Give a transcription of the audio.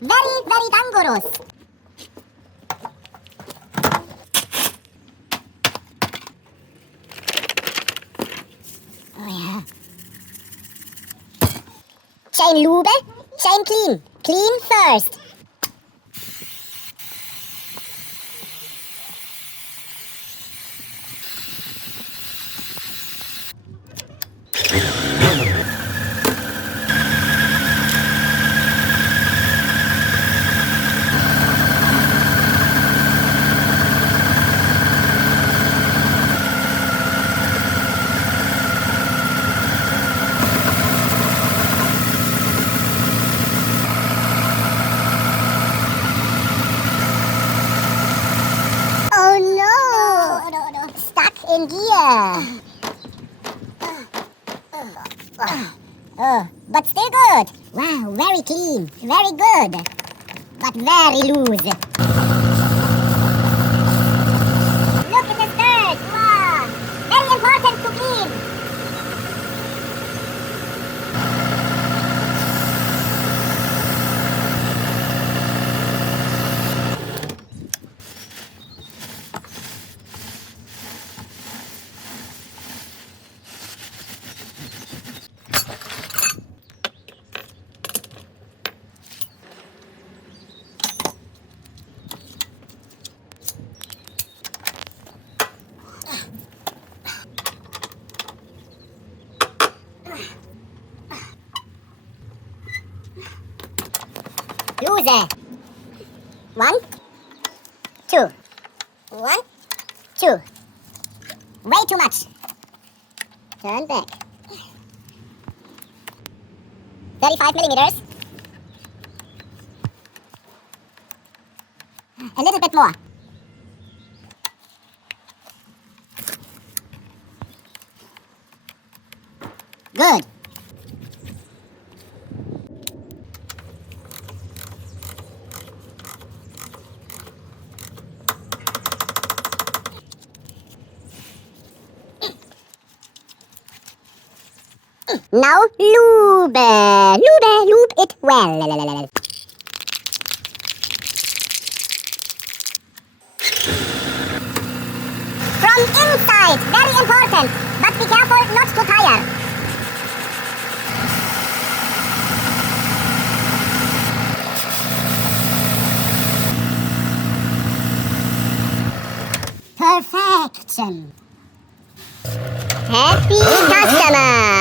Very, very dangerous. Oh yeah. Chain lube, chain clean. Clean first. Stuck in gear. But still good. Wow, very clean, very good, but very loose. Look at the dirt. Wow, very important to clean. Loose. 1, 2. 1, 2. Way too much. Turn back. 35 millimeters. A little bit more. Good. Now lube. Lube it well. From inside, very important, but be careful not to tire. Perfection. Happy customer.